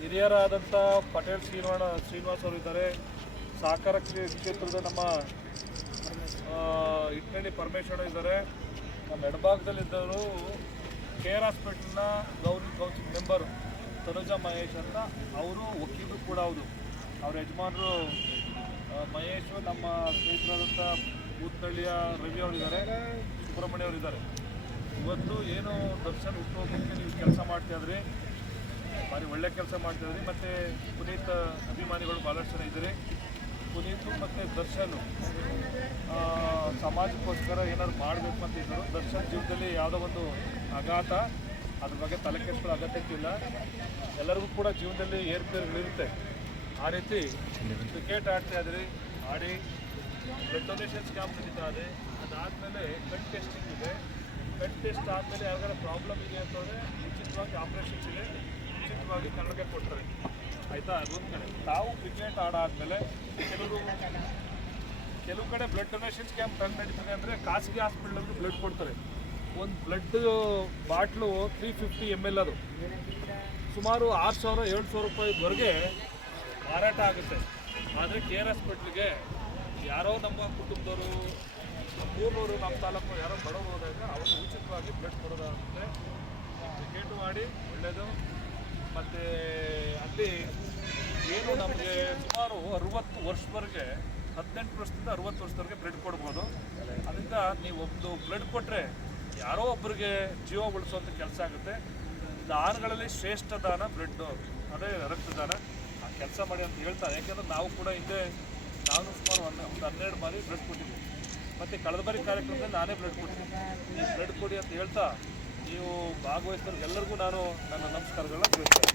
ಹಿರಿಯರಾದಂಥ ಪಟೇಲ್ ಶ್ರೀನಿವಾಣ ಶ್ರೀನಿವಾಸ್ ಅವರು ಇದ್ದಾರೆ. ಸಹಕಾರ ಕ್ಷೇತ್ರದ ನಮ್ಮ ಇಟ್ನಳ್ಳಿ ಪರಮೇಶ್ವರ ಇದ್ದಾರೆ. ನಮ್ಮ ಎಡಭಾಗದಲ್ಲಿದ್ದವರು ಕೆ ಆರ್ ಹಾಸ್ಪಿಟಲ್ನ ಗೌರಿ ಕೌನ್ಸಿಲ್ ಮೆಂಬರ್ ತನುಜಾ ಮಹೇಶ್ ಅಂತ ಅವರು ವಕೀಲರು ಕೂಡ ಹೌದು. ಅವ್ರ ಯಜಮಾನರು ಮಹೇಶ್ ನಮ್ಮ ಸ್ನೇಹಿತರಾದಂಥ ಬೂತ್ನಳ್ಳಿಯ ರವಿ ಅವರಿದ್ದಾರೆ ಸುಬ್ರಹ್ಮಣ್ಯ ಅವರಿದ್ದಾರೆ ಇವತ್ತು ಏನು ದರ್ಶನ್ ಹುಟ್ಟುಹೋಗಕ್ಕೆ ನೀವು ಕೆಲಸ ಮಾಡ್ತಾಯಿದ್ರಿ ಭಾರಿ ಒಳ್ಳೆ ಕೆಲಸ ಮಾಡ್ತಾಯಿದ್ರಿ ಮತ್ತು ಪುನೀತ್ ಅಭಿಮಾನಿಗಳು ಭಾಳಷ್ಟು ಜನ ಇದ್ದಾರೆ. ಪುನೀತು ಮತ್ತು ದರ್ಶನ್ ಸಮಾಜಕ್ಕೋಸ್ಕರ ಏನಾದ್ರು ಮಾಡಬೇಕು ಅಂತ ಇದ್ದರು ದರ್ಶನ್ ಜೀವನದಲ್ಲಿ ಯಾವುದೋ ಒಂದು ಆಘಾತ ಅದ್ರ ಬಗ್ಗೆ ತಲೆ ಕೆಡಿಸ್ಕೊಳ್ಳೋ ಅಗತ್ಯಕ್ಕಿಲ್ಲ ಎಲ್ಲರಿಗೂ ಕೂಡ ಜೀವನದಲ್ಲಿ ಏರ್ಪೇರುಗಳಿರುತ್ತೆ ಆ ರೀತಿ ಕ್ರಿಕೆಟ್ ಆಡ್ತಾ ಇದ್ರಿ, ಆಡಿ ಬ್ಲಡ್ ಡೊನೇಷನ್ಸ್ ಕ್ಯಾಂಪ್ ನಡೀತಾ ಇದೆ ಅದಾದಮೇಲೆ ಕಟ್ ಟೆಸ್ಟಿಂಗ್ ಇದೆ. ಕಟ್ ಟೆಸ್ಟ್ ಆದಮೇಲೆ ಯಾರಿಗಾರ ಪ್ರಾಬ್ಲಮ್ ಇದೆ ಅಂತಂದರೆ ಉಚಿತವಾಗಿ ಆಪ್ರೇಷನ್ಸ್ ಇದೆ. ಉಚಿತವಾಗಿ ಕನ್ನಡಕ್ಕೆ ಕೊಡ್ತಾರೆ ಆಯಿತಾ? ಅದೊಂದು ಕಡೆ. ತಾವು ಕ್ರಿಕೆಟ್ ಆಡಾದ್ಮೇಲೆ ಕೆಲವರು ಕೆಲವು ಕಡೆ ಬ್ಲಡ್ ಡೊನೇಷನ್ ಕ್ಯಾಂಪ್ ಹೆಂಗೆ ನಡೀತದೆ ಅಂದರೆ ಖಾಸಗಿ ಹಾಸ್ಪಿಟ್ಲಲ್ಲಿ ಬ್ಲಡ್ ಕೊಡ್ತಾರೆ. ಒಂದು blood bottle three fifty M L ಅದು. ಸುಮಾರು ಆರು ಸಾವಿರ, ಏಳು ಸಾವಿರ ರೂಪಾಯಿವರೆಗೆ ಮಾರಾಟ ಆಗುತ್ತೆ. ಆದರೆ ಕೆ ಆರ್ ಹಾಸ್ಪಿಟ್ಲಿಗೆ ಯಾರೋ ನಮ್ಮ ಕುಟುಂಬದವರು ಊರ್ನವರು, ನಮ್ಮ ತಾಲೂಕು ಯಾರೋ ಬಡವರು ಹೋದಾಗ ಅವರು ಉಚಿತವಾಗಿ ಬ್ಲಡ್ ಕೊಡೋದಾಗುತ್ತೆ. ಕ್ರಿಕೆಟು ಆಡಿ ಒಳ್ಳೆಯದು ಮತ್ತು ಅಲ್ಲಿ ಏನು ನಮಗೆ ಸುಮಾರು ಅರುವತ್ತು ವರ್ಷದವರೆಗೆ, ಹದಿನೆಂಟು ವರ್ಷದಿಂದ ಅರುವತ್ತು ವರ್ಷದವರೆಗೆ ಬ್ಲಡ್ ಕೊಡ್ಬೋದು. ಅದರಿಂದ ನೀವು ಒಂದು ಬ್ಲಡ್ ಕೊಟ್ಟರೆ ಯಾರೋ ಒಬ್ಬರಿಗೆ ಜೀವ ಉಳಿಸುವಂಥ ಕೆಲಸ ಆಗುತ್ತೆ. ದಾನಗಳಲ್ಲಿ ಶ್ರೇಷ್ಠ ದಾನ ಬ್ಲಡ್ಡು ಅದೇ ರಕ್ತದಾನ. ಆ ಕೆಲಸ ಮಾಡಿ ಅಂತ ಹೇಳ್ತಾರೆ. ಯಾಕೆಂದ್ರೆ ನಾವು ಕೂಡ ಹಿಂದೆ ನಾನು ಸುಮಾರು ಒಂದು ಒಂದು ಹನ್ನೆರಡು ಬಾರಿ ಬ್ಲಡ್ ಕೊಟ್ಟಿದ್ದೀನಿ. ಮತ್ತು ಕಳೆದ ಬಾರಿ ಕಾರ್ಯಕ್ರಮದಲ್ಲಿ ನಾನೇ ಬ್ಲಡ್ ಕೊಟ್ಟಿದ್ದೆ ನೀವು ಬ್ಲಡ್ ಕೊಡಿ ಅಂತ ಹೇಳ್ತಾ ನೀವು ಭಾಗವಹಿಸಿದವ್ರಿಗೆಲ್ಲರಿಗೂ ನಾನು ನನ್ನ ನಮಸ್ಕಾರಗಳನ್ನ ತಿಳಿಸ್ತೇನೆ